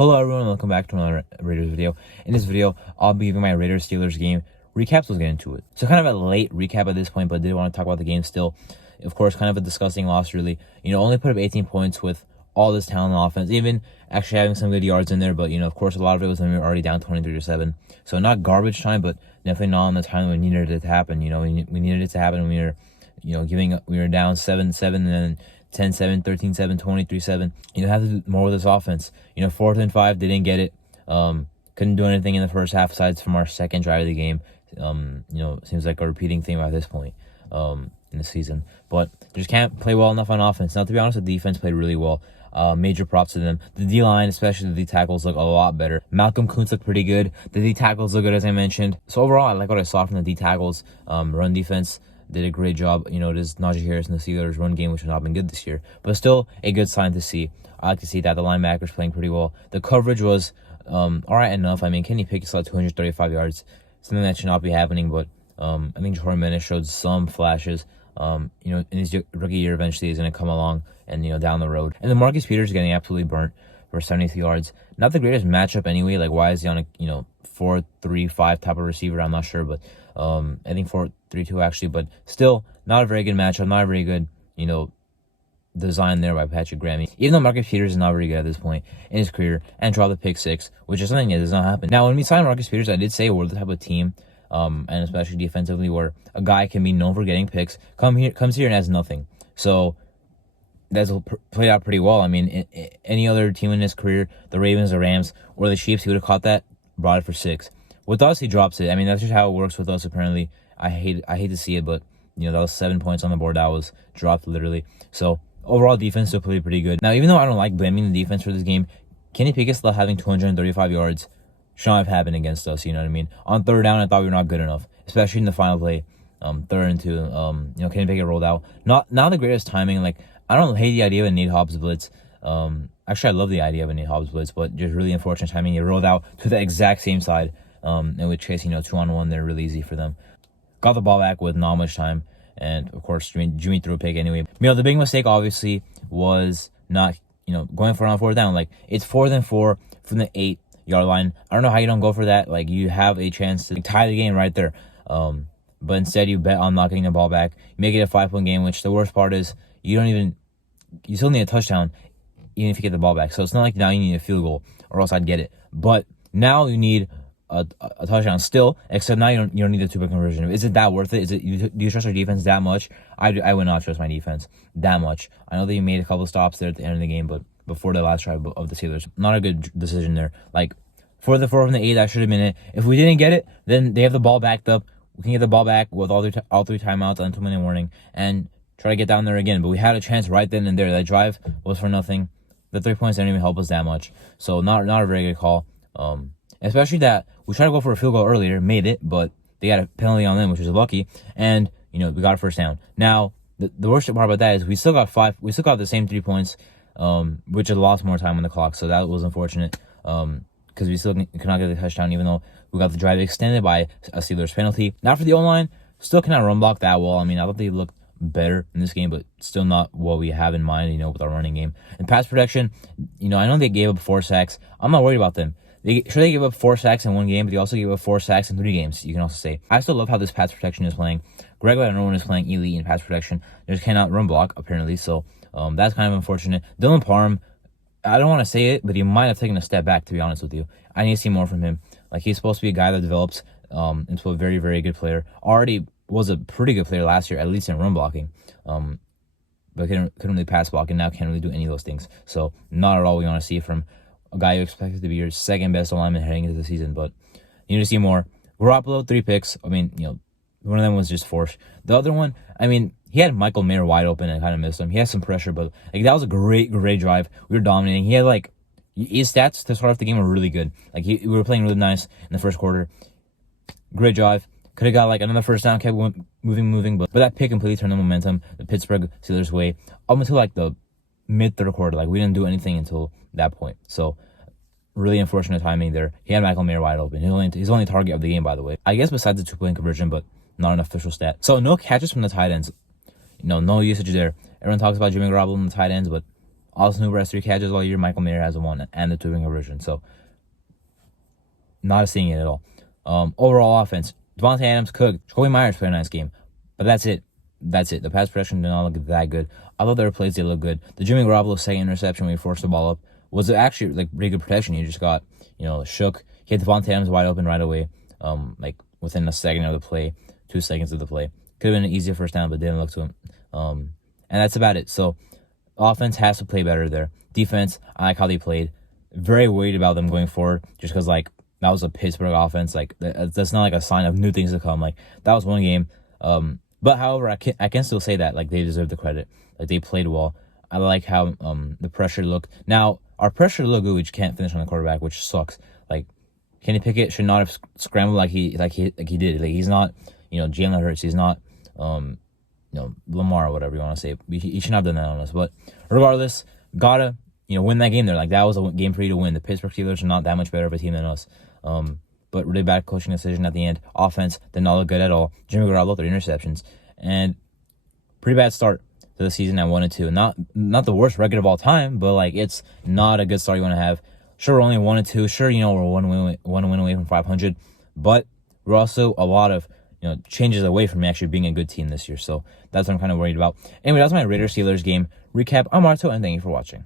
Hello everyone, welcome back to another Raiders video. In this video, I'll be giving my Raiders-Steelers game recaps. Let's get into it. So kind of a late recap at this point, but I did want to talk about the game still. Of course, kind of a disgusting loss really. Only put up 18 points with all this talent on offense, even actually having some good yards in there, but of course a lot of it was when we were already down 23-7. So not garbage time, but definitely not on the time that we needed it to happen. We needed it to happen when we were, we were down 7-7 and then 10-7, 13-7, 23-7. Have to do more with this offense. 4th and 5, they didn't get it. Couldn't do anything in the first half aside from our second drive of the game. Seems like a repeating theme at this point in the season. But just can't play well enough on offense. Now, to be honest, the defense played really well. Major props to them. The D-line, especially the D-tackles, look a lot better. Malcolm Kuntz looked pretty good. The D-tackles look good, as I mentioned. So overall, I like what I saw from the D-tackles. Run defense did a great job. It is Najee Harris and the Steelers' run game, which has not been good this year, but still a good sign to see. I like to see that the linebackers playing pretty well. The coverage was all right enough. Kenny Pickett saw 235 yards, something that should not be happening, but I think Jordan Menace showed some flashes. In his rookie year, eventually is going to come along and down the road. And the Marcus Peters getting absolutely burnt for 73 yards. Not the greatest matchup anyway. Like, why is he on a 4-3-5 type of receiver? I'm not sure, but I think 4-3-2 actually, but still not a very good matchup. Not a very good design there by Patrick Graham. Even though Marcus Peters is not very good at this point in his career and dropped the pick 6, which is something that does not happen. Now, when we signed Marcus Peters, I did say we're the type of team, and especially defensively, where a guy can be known for getting picks, comes here and has nothing. So that's played out pretty well. Any other team in his career, the Ravens, the Rams, or the Chiefs, he would have caught that, brought it for 6. With us, he drops it. That's just how it works with us, apparently. I hate to see it, but that was 7 points on the board that was dropped literally. So overall defense still played pretty good. Now, even though I don't like blaming the defense for this game, Kenny Pickett still having 235 yards should not have happened against us. On third down, I thought we were not good enough, especially in the final play, 3rd and 2. Kenny Pickett rolled out. Not the greatest timing. Like, I don't hate the idea of a Nate Hobbs blitz. Actually, I love the idea of a Nate Hobbs blitz, but just really unfortunate timing. He rolled out to the exact same side, and with Chase, 2-on-1, they're really easy for them. Got the ball back with not much time, and of course, Jimmy threw a pick anyway. The big mistake obviously was not, going for it on 4th down. Like, it's 4th and 4 from the 8-yard line. I don't know how you don't go for that. Like, you have a chance to tie the game right there. But instead you bet on not getting the ball back. You make it a 5-point game, which the worst part is you still need a touchdown even if you get the ball back. So it's not like now you need a field goal or else I'd get it. But now you need a touchdown still, except now you don't need a 2-point conversion. Is it that worth it? Do you trust your defense that much? I would not trust my defense that much. I know that you made a couple stops there at the end of the game, but before the last drive of the Steelers, not a good decision there. Like, for the 4 from the 8, that should have been it. If we didn't get it, then they have the ball backed up. We can get the ball back with all 3 timeouts on 2-minute warning and try to get down there again. But we had a chance right then and there. That drive was for nothing. The 3 points didn't even help us that much. So not a very good call. Especially that we tried to go for a field goal earlier, made it, but they got a penalty on them, which was lucky, and we got a 1st down. Now the worst part about that is we still got the same 3 points, which had lost more time on the clock, so that was unfortunate. Because we still could not get the touchdown, even though we got the drive extended by a Steelers penalty. Now for the O-line, still cannot run block that well. I thought they looked better in this game, but still not what we have in mind, with our running game. And pass protection, I know they gave up 4 sacks. I'm not worried about them. They gave up 4 sacks in one game, but they also gave up 4 sacks in 3 games, you can also say. I still love how this pass protection is playing. Greg Roman is playing elite in pass protection. They just cannot run block, apparently, so that's kind of unfortunate. Dylan Parham, I don't want to say it, but he might have taken a step back, to be honest with you. I need to see more from him. Like, he's supposed to be a guy that develops into a very, very good player. Already was a pretty good player last year, at least in run blocking. But couldn't really pass block, and now can't really do any of those things. So not at all we want to see from a guy you expected to be your 2nd best alignment heading into the season. But you need to see more. Garoppolo, 3 picks. One of them was just forced. The other one, he had Michael Mayer wide open and kind of missed him. He had some pressure, but that was a great drive. We were dominating. He had his stats to start off the game were really good. We were playing really nice in the first quarter. Great drive. Could have got another 1st down, kept moving, but that pick completely turned the momentum the Pittsburgh Steelers way up until the mid-3rd quarter. We didn't do anything until that point. So really unfortunate timing there. He had Michael Mayer wide open. He's only target of the game, by the way. I guess besides the 2-point conversion, but not an official stat. So no catches from the tight ends. No usage there. Everyone talks about Jimmy Garoppolo and the tight ends, but Austin Hooper has 3 catches all year. Michael Mayer has 1, and the 2-point conversion. So, not seeing it at all. Overall offense, Devontae Adams, Cook, Jacoby Myers played a nice game. But that's it. The pass protection did not look that good. Although there were plays they look good. The Jimmy Garoppolo second interception when he forced the ball up was actually like pretty good protection. He just got, shook. He had Devontae Adams wide open right away. Like within a second of the play, 2 seconds of the play. Could have been an easier first down, but didn't look to him. And that's about it. So offense has to play better there. Defense, I like how they played. Very worried about them going forward, just because like that was a Pittsburgh offense. Like that's not like a sign of new things to come. Like that was one game. But however, I can still say that like they deserve the credit. Like they played well. I like how the pressure looked. Now our pressure looked good. We just can't finish on the quarterback, which sucks. Like Kenny Pickett should not have scrambled like he did. Like he's not Jalen Hurts. He's not Lamar or whatever you want to say. He shouldn't have done that on us. But regardless, gotta win that game there. Like that was a game for you to win. The Pittsburgh Steelers are not that much better of a team than us. But really bad coaching decision at the end. Offense did not look good at all. Jimmy Garoppolo 3 interceptions, and pretty bad start to the season at 1-2. Not the worst record of all time, but like it's not a good start you want to have. Sure, we're only 1-2. Sure, we're one win away from 500, but we're also a lot of changes away from actually being a good team this year. So that's what I'm kind of worried about. Anyway, that was my Raiders Steelers game recap. I'm Marto, and thank you for watching.